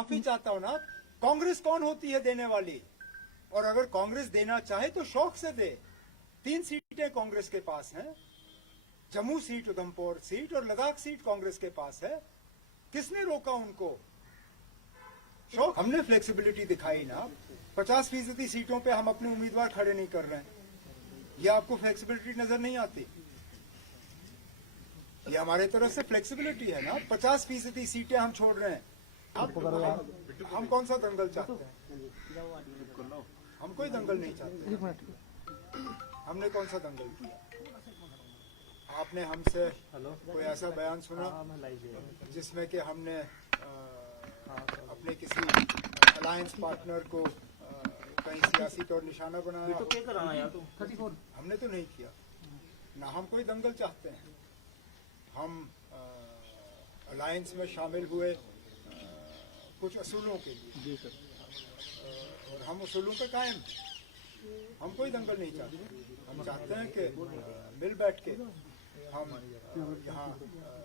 माफी चाहता हूं ना, कांग्रेस कौन होती है देने वाली? और अगर कांग्रेस देना चाहे तो शौक से दे। 3 सीटें कांग्रेस के पास हैं, जम्मू सीट, उधमपुर सीट और लद्दाख सीट कांग्रेस के पास है। किसने रोका उनको? शौक। हमने फ्लेक्सिबिलिटी दिखाई ना, 50% सीटों पे हम अपने उम्मीदवार खड़े नहीं कर रहे हैं। ये आपको फ्लेक्सिबिलिटी नजर नहीं आती? ये हमारे तरफ से फ्लेक्सिबिलिटी है ना। 50% सीटें हम छोड़ रहे हैं। हम कौन सा दंगल चाहते हैं? हम कोई दंगल नहीं चाहते। हमने कौन सा दंगल किया? आपने हमसे कोई ऐसा बयान सुना जिसमें कि हमने अपने किसी अलायंस पार्टनर को कहीं सियासी तौर निशाना बनाया? तो क्या कराना यार तुम? हमने तो नहीं किया ना। हम कोई दंगल चाहते हैं। हम अलायंस में शामिल हुए कुछ असूलों के लिए और हम उसूलों पे कायम हैं। हम कोई दंगल नहीं चाहते। हम चाहते हैं कि मिल बैठ के हम यहाँ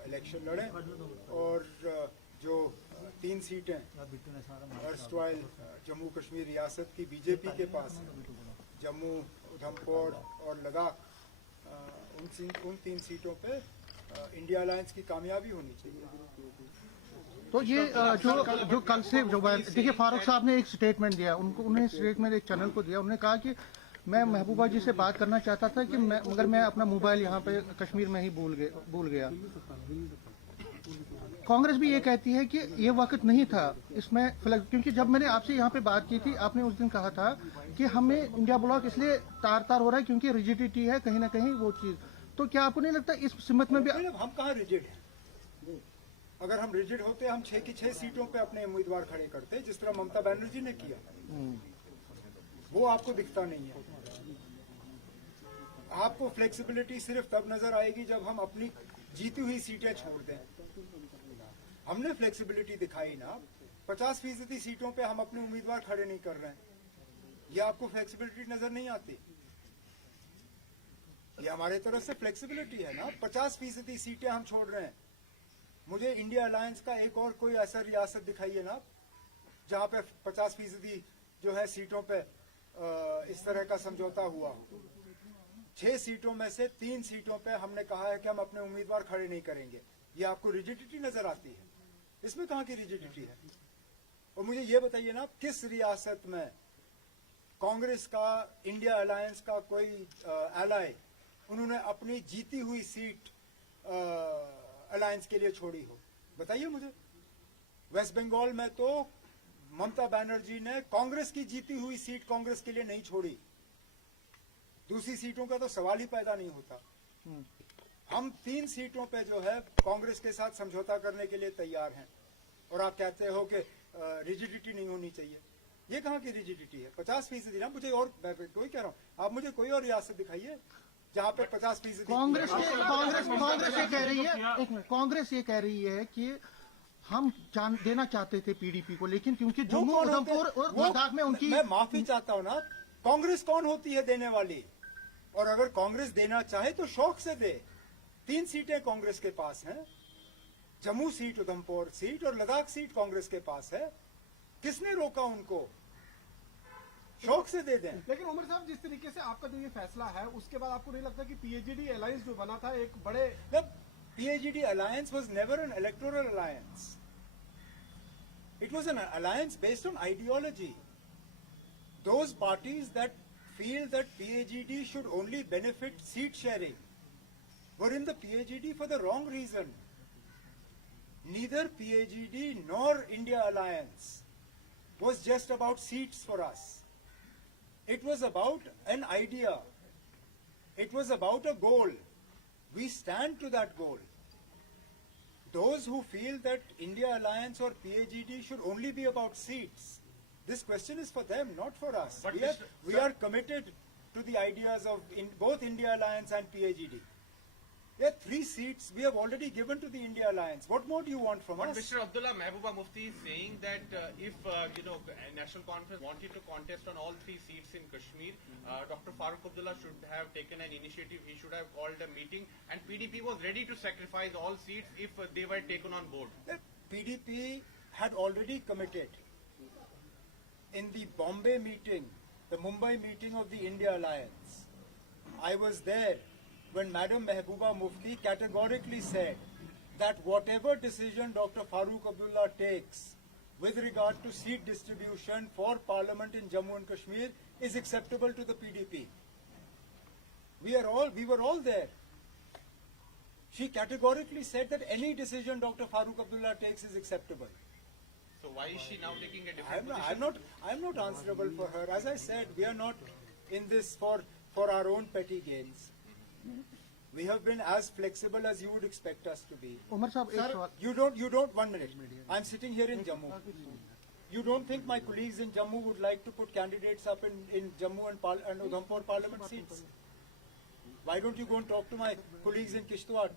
इलेक्शन लड़ें और जो 3 सीटें अर्स्टवाइल जम्मू कश्मीर रियासत की बीजेपी के पास हैं, जम्मू, उधमपुर और लद्दाख, उन 3 सीटों पे इंडिया अलायंस की कामयाबी होनी चाहिए। तो ये जो कल से जो देखिए, फारूक साहब ने एक स्टेटमेंट दिया, उन्हें स्टेटमेंट एक चैनल को दिया। उन्होंने कहा कि मैं महबूबा जी से बात करना चाहता था कि मगर मैं अपना मोबाइल यहाँ पे कश्मीर में ही भूल गया। कांग्रेस भी ये कहती है कि ये वक्त नहीं था इसमें, क्योंकि जब मैंने आपसे यहाँ पे बात की थी, आपने उस दिन कहा था कि हमें इंडिया ब्लॉक इसलिए तार हो रहा है क्योंकि रिजिडिटी है कहीं ना कहीं वो चीज। तो क्या आपको नहीं लगता इस सिमत में भी हम कहाँ रिजिड हैं? अगर हम रिजिड होते हम 6 की 6 सीटों पे अपने उम्मीदवार खड़े करते, जिस तरह ममता बनर्जी ने किया। वो आपको दिखता नहीं है। आपको फ्लेक्सिबिलिटी सिर्फ तब नजर आएगी जब हम अपनी जीती हुई सीटें छोड़ दें। हमने फ्लेक्सिबिलिटी दिखाई ना, 50% सीटों पे हम अपने उम्मीदवार खड़े नहीं कर रहे हैं। ये आपको फ्लेक्सिबिलिटी नजर नहीं आती? ये हमारे तरफ से फ्लेक्सिबिलिटी है ना। 50% सीटें हम छोड़ रहे हैं। मुझे इंडिया अलायंस का एक और कोई ऐसा रियासत दिखाइए ना जहां पे 50% जो है सीटों पे इस तरह का समझौता हुआ। 6 सीटों में से 3 सीटों पे हमने कहा है कि हम अपने उम्मीदवार खड़े नहीं करेंगे। ये आपको रिजिडिटी नजर आती है? इसमें कहां की रिजिडिटी है? और मुझे ये बताइए ना, किस रियासत में कांग्रेस का, इंडिया अलायंस का कोई एलाय उन्होंने अपनी जीती हुई सीट अलायंस के लिए छोड़ी हो? बताइए मुझे। वेस्ट बंगाल में तो ममता बनर्जी ने कांग्रेस की जीती हुई सीट कांग्रेस के लिए नहीं छोड़ी। दूसरी सीटों का तो सवाल ही पैदा नहीं होता। हम 3 सीटों पे जो है कांग्रेस के साथ समझौता करने के लिए तैयार हैं और आप कहते हो कि रिजिडिटी नहीं होनी चाहिए। ये कहाँ की रिजिडिटी है? 50% ना। मुझे और कोई कह रहा हूँ, आप मुझे कोई और रियासत दिखाइए जहाँ पे 50%। कांग्रेस ये कह रही है, एक मिनट, कांग्रेस ये कह रही है कि हम देना चाहते थे पीडीपी को, लेकिन क्योंकि जम्मू, उधमपुर और लद्दाख में उनकी। मैं माफी चाहता हूँ ना, कांग्रेस कौन होती है देने वाली? और अगर कांग्रेस देना चाहे तो शौक से दे। 3 सीटें कांग्रेस के पास हैं, जम्मू सीट, उधमपुर सीट और लद्दाख सीट कांग्रेस के पास है। किसने रोका उनको? शौक से दे दें। लेकिन उमर साहब, जिस तरीके से आपका जो ये फैसला है, उसके बाद आपको नहीं लगता कि पीएचडी अलायंस जो बना था एक बड़े। PAGD alliance was never an electoral alliance. It was an alliance based on ideology. Those parties that feel that PAGD should only benefit seat sharing were in the PAGD for the wrong reason. Neither PAGD nor India Alliance was just about seats for us. It was about an idea. It was about a goal. We stand to that goal. Those who feel that India Alliance or PAGD should only be about seats, this question is for them, not for us. We are committed to the ideas of both India Alliance and PAGD. There are 3 seats we have already given to the India Alliance. What more do you want from us? But Mr. Abdullah, Mehbooba Mufti is saying that if National Conference wanted to contest on all 3 seats in Kashmir, Dr. Farooq Abdullah should have taken an initiative. He should have called a meeting, and PDP was ready to sacrifice all seats if they were taken on board. PDP had already committed in the Bombay meeting, the Mumbai meeting of the India Alliance. I was there when Madam Mehbooba Mufti categorically said that whatever decision Dr. Farooq Abdullah takes with regard to seat distribution for Parliament in Jammu and Kashmir is acceptable to the PDP. We were all there. She categorically said that any decision Dr. Farooq Abdullah takes is acceptable. So why is she now taking a different position? I'm not answerable for her. As I said, we are not in this for our own petty gains. We have been as flexible as you would expect us to be. Umar साहब एक सवाल You don't, 1 minute. I'm sitting here in Jammu. You don't think my colleagues in Jammu would like to put candidates up in Jammu and Udhampur parliament seats? Why don't you go and talk to my colleagues in Kishtwar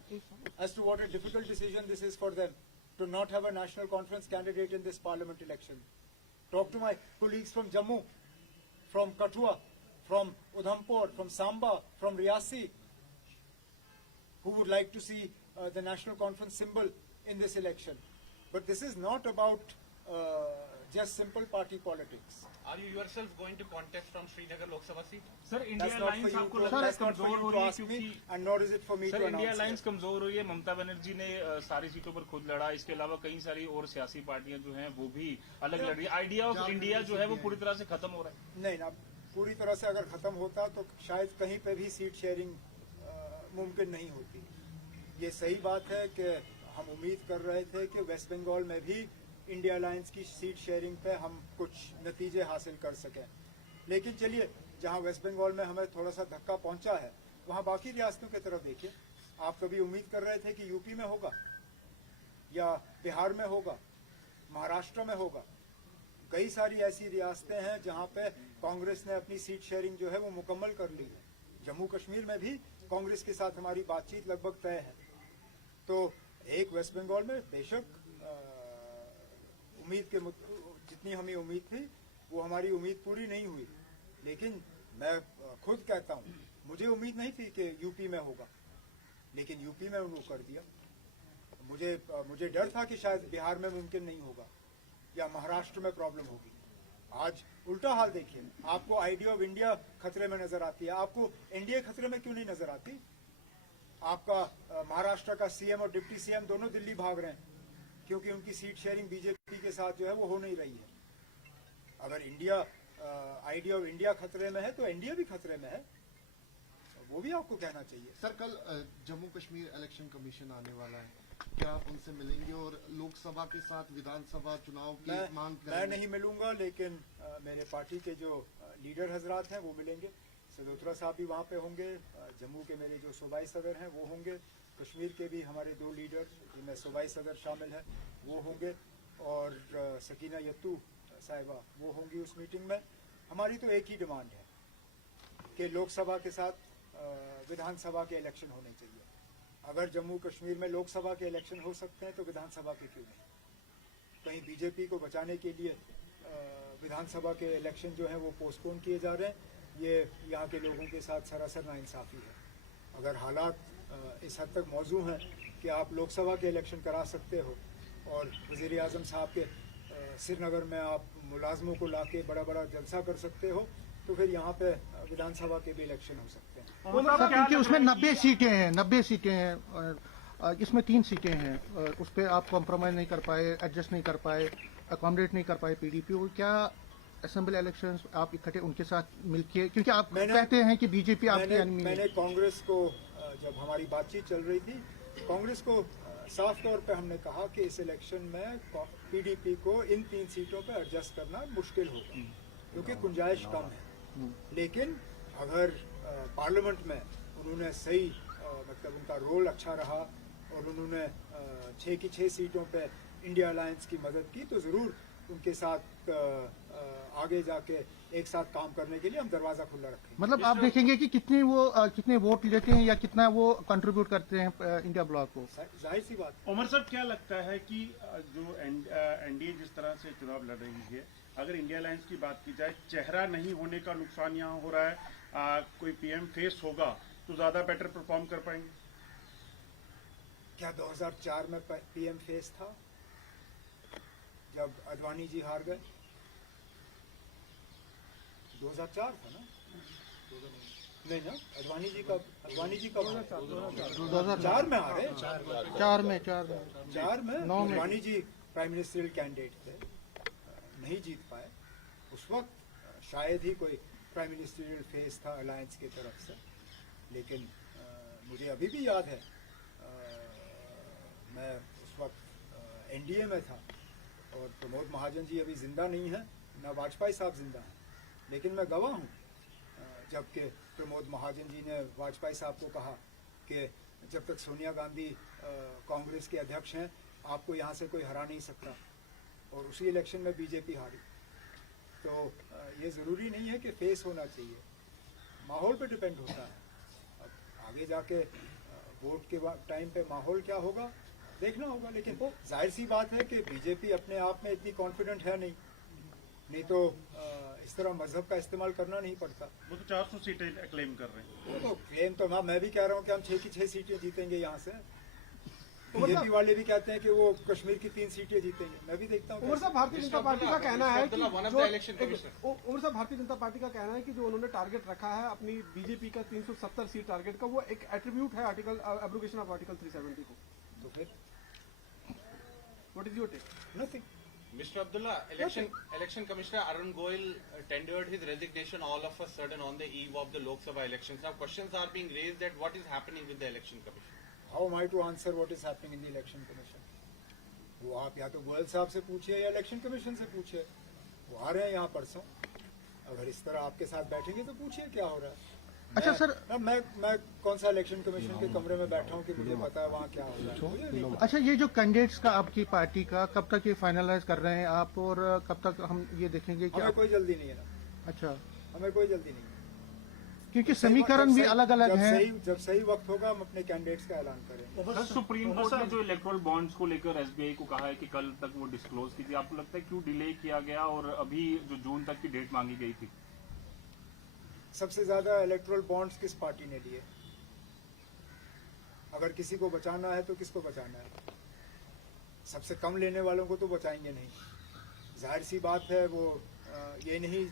as to what a difficult decision this is for them to not have a national conference candidate in this parliament election? Talk to my colleagues from Jammu, from Kathua, from Udhampur, from Samba, from Riyasi, who would like to see the national conference symbol in this election. But this is not about just simple party politics. Are you yourself going to contest from Srinagar Lok Sabha seat? Sir India alliance आपको लगता है That's not for कमजोर हो you to रही है ask me, क्योंकि and nor is it for me sir to India announce alliance it. कमजोर हुई है। ममता बनर्जी ने सारी सीटों पर खुद लड़ा, इसके अलावा कई सारी और सियासी पार्टियां जो हैं वो भी अलग लड़ रही है। आइडिया ऑफ इंडिया जो है वो पूरी तरह से खत्म हो रहा है। नहीं ना, पूरी तरह से अगर खत्म होता तो शायद कहीं पे भी सीट शेयरिंग मुमकिन नहीं होती। ये सही बात है कि हम उम्मीद कर रहे थे कि वेस्ट बंगाल में भी इंडिया अलायंस की सीट शेयरिंग पे हम कुछ नतीजे हासिल कर सकें, लेकिन चलिए जहां वेस्ट बंगाल में हमें थोड़ा सा धक्का पहुंचा है वहां बाकी रियासतों की तरफ देखिए। आप कभी उम्मीद कर रहे थे कि यूपी में होगा या बिहार में होगा, महाराष्ट्र में होगा? कई सारी ऐसी रियासतें हैं जहां पे कांग्रेस ने अपनी सीट शेयरिंग जो है वो मुकम्मल कर ली है। जम्मू कश्मीर में भी कांग्रेस के साथ हमारी बातचीत लगभग तय है। तो एक वेस्ट बंगाल में बेशक उम्मीद के जितनी हमें उम्मीद थी वो हमारी उम्मीद पूरी नहीं हुई, लेकिन मैं खुद कहता हूँ मुझे उम्मीद नहीं थी कि यूपी में होगा, लेकिन यूपी में उन्होंने कर दिया। मुझे डर था कि शायद बिहार में मुमकिन नहीं होगा या महाराष्ट्र में प्रॉब्लम होगी। आज उल्टा हाल देखिए, आपको आइडिया ऑफ इंडिया खतरे में नजर आती है, आपको एनडीए खतरे में क्यों नहीं नजर आती? आपका महाराष्ट्र का सीएम और डिप्टी सीएम दोनों दिल्ली भाग रहे हैं क्योंकि उनकी सीट शेयरिंग बीजेपी के साथ जो है वो हो नहीं रही है। अगर आइडिया ऑफ इंडिया खतरे में है तो एनडीए भी खतरे में है, वो भी आपको कहना चाहिए। सर कल जम्मू कश्मीर इलेक्शन कमीशन आने वाला है, क्या आप उनसे मिलेंगे और लोकसभा के साथ विधानसभा चुनाव की मांग करेंगे? मैं नहीं मिलूंगा, लेकिन मेरे पार्टी के जो लीडर हजरात हैं वो मिलेंगे। सदोत्रा साहब भी वहाँ पे होंगे, जम्मू के मेरे जो सूबाई सदर हैं वो होंगे, कश्मीर के भी हमारे 2 लीडर जिनमें सूबाई सदर शामिल हैं वो होंगे, और सकीना यत्तू साहिबा वो होंगी उस मीटिंग में। हमारी तो एक ही डिमांड है कि लोकसभा के साथ विधानसभा के इलेक्शन होने चाहिए। अगर जम्मू कश्मीर में लोकसभा के इलेक्शन हो सकते हैं तो विधानसभा के क्यों नहीं? कहीं बीजेपी को बचाने के लिए विधानसभा के इलेक्शन जो है वो पोस्टपोन किए जा रहे हैं, ये यहाँ के लोगों के साथ सरासर नाइंसाफी है। अगर हालात इस हद तक मौजू हैं कि आप लोकसभा के इलेक्शन करा सकते हो और वज़ीर आज़म साहब के श्रीनगर में आप मुलाजमों को लाके बड़ा बड़ा जलसा कर सकते हो, तो फिर यहाँ पे विधानसभा के भी इलेक्शन हो सकते हैं। सर क्योंकि उसमें 90 सीटें हैं, 90 सीटें हैं, इसमें 3 सीटें हैं, उस पर आप कॉम्प्रोमाइज नहीं कर पाए, एडजस्ट नहीं कर पाए, अकोमोडेट नहीं कर पाए पीडीपी को। क्या असेंबली इलेक्शंस आप इकट्ठे उनके साथ मिलके, क्योंकि आप कहते हैं कि बीजेपी आपकी एनिमी है। मैंने कांग्रेस को, जब हमारी बातचीत चल रही थी, कांग्रेस को साफ तौर पे हमने कहा कि इस इलेक्शन में पीडीपी को इन 3 सीटों पे एडजस्ट करना मुश्किल होगा क्योंकि गुंजाइश कम है। लेकिन अगर पार्लियामेंट में उन्होंने सही मतलब उनका रोल अच्छा रहा और उन्होंने 6 की 6 सीटों पे इंडिया अलायंस की मदद की, तो ज़रूर उनके साथ आगे जाके एक साथ काम करने के लिए हम दरवाजा खुला रखेंगे। मतलब आप देखेंगे कि कितने वोट लेते हैं या कितना वो कंट्रीब्यूट करते हैं इंडिया ब्लॉक को। जाहिर सी बात। उमर साहब क्या लगता है कि जो एनडीए जिस तरह से चुनाव लड़ रही है, अगर इंडिया अलायंस की बात की जाए, चेहरा नहीं होने का नुकसान यहाँ हो रहा है, कोई पीएम फेस होगा तो ज्यादा बेटर परफॉर्म कर पाएंगे? क्या 2004 में पीएम फेस था जब अडवाणी जी हार गए, 2004 था ना? नहीं ना, अडवाणी जी का 2004 में हारे। 4 में 9 में Advani ji prime ministerial candidate थे, नहीं जीत पाए। उस वक्त शायद ही कोई प्राइम मिनिस्टरियल फेस था अलायंस की तरफ से, लेकिन मुझे अभी भी याद है मैं उस वक्त एनडीए में था और प्रमोद महाजन जी अभी जिंदा नहीं है, ना वाजपेयी साहब जिंदा हैं, लेकिन मैं गवाह हूँ जबकि प्रमोद महाजन जी ने वाजपेयी साहब को कहा कि जब तक सोनिया गांधी कांग्रेस के अध्यक्ष हैं आपको यहाँ से कोई हरा नहीं सकता, और उसी इलेक्शन में बीजेपी हारी। तो ये ज़रूरी नहीं है कि फेस होना चाहिए, माहौल पे डिपेंड होता है। अब आगे जाके वोट के टाइम पे माहौल क्या होगा देखना होगा, लेकिन जाहिर सी बात है कि बीजेपी अपने आप में इतनी कॉन्फिडेंट है नहीं तो इस तरह मजहब का इस्तेमाल करना नहीं पड़ता। वो तो 400 सीटें क्लेम कर रहे हैं। तो क्लेम तो मैं भी कह रहा हूँ कि हम 6 की 6 सीटें जीतेंगे यहाँ से। बीजेपी वाले भी कहते हैं कि वो कश्मीर की 3 सीटें जीतेंगे, मैं भी देखता हूँ। उमर साहब, भारतीय जनता पार्टी का कहना है कि उमर साहब, भारतीय जनता पार्टी का कहना है कि जो उन्होंने टारगेट रखा है अपनी बीजेपी का 370 सीट टारगेट का, वो एक एट्रीब्यूट है आर्टिकल एब्रोगेशन ऑफ आर्टिकल 370 को। तो फिर what is your take? Nothing. Mr. Abdullah, Election Commissioner Arun Goyal tendered his resignation all of a sudden on the eve of the Lok Sabha elections. Now questions are being raised that what is happening with the Election Commission. How am I to answer what is happening in the Election Commission? वो आप या तो गोयल साहब से पूछिए या election commission से पूछिए, वो आ रहे हैं यहाँ परसों। अगर इस तरह आपके साथ बैठेंगे तो पूछिए क्या हो रहा है। अच्छा सर, मैं कौन सा इलेक्शन कमीशन के कमरे में बैठा हूँ कि मुझे पता है वहाँ क्या हो रहा है, मुझे नहीं। अच्छा, ये जो कैंडिडेट्स का आपकी पार्टी का कब तक ये फाइनलाइज कर रहे हैं आप, और कब तक हम ये देखेंगे कि हमें कोई जल्दी नहीं है ना। अच्छा, हमें कोई जल्दी नहीं है, क्योंकि समीकरण भी अलग अलग हैं। जब सही वक्त होगा हम अपने कैंडिडेट्स का ऐलान करेंगे। सुप्रीम कोर्ट ने जो इलेक्टोरल बॉन्ड्स को लेकर एसबीआई को कहा है कि कल तक वो डिस्क्लोज कीजिए, आपको लगता है क्यों डिले किया गया और अभी जो जून तक की डेट मांगी गई थी? सबसे ज्यादा इलेक्टोरल बॉन्ड्स किस पार्टी ने लिए? अगर किसी को बचाना है तो किसको बचाना है? सबसे कम लेने वालों को तो बचाएंगे नहीं। जाहिर सी बात है वो ये नहीं